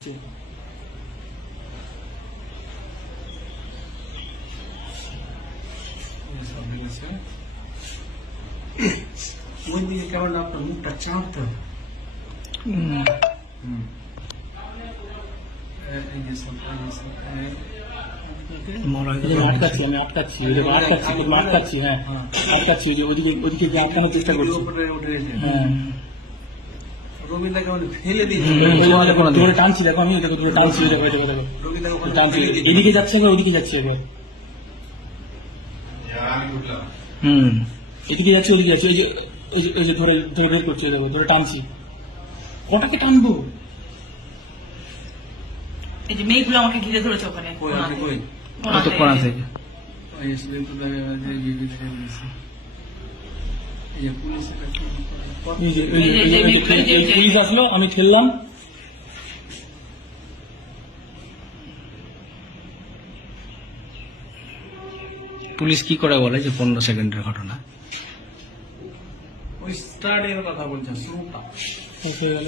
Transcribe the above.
ওইদিকে কেমন আপনার মুখটা চাপতে হবে। আটকাচ্ছি হ্যাঁ আটকাচ্ছি ওদিকে যে আটকানোর চেষ্টা করছি। রবীন্দ্রকে মানে ফেলে দিয়ে ধরে টানছি, দেখো আমি দেখো ধরে টানছি, দেখো টানছি, এদিকে যাচ্ছে এবার ওদিকে যাচ্ছে এবার এদিকে যাচ্ছে ওদিকে যাচ্ছে, ওই যে ধরে ধরে বের করছে, দেখো ধরে টানছি। কটাকে টানবো? এই যে মেয়েগুলো আমাকে ঘিরে ধরেছে ওখানে কতক্ষণ আছে? পুলিশ আসলো, আমি ঠেললাম। পুলিশ কি করে বলে যে 15 সেকেন্ডের ঘটনা? ওই স্টার্টের কথা বলছে, শুরুটা হয়ে গেল।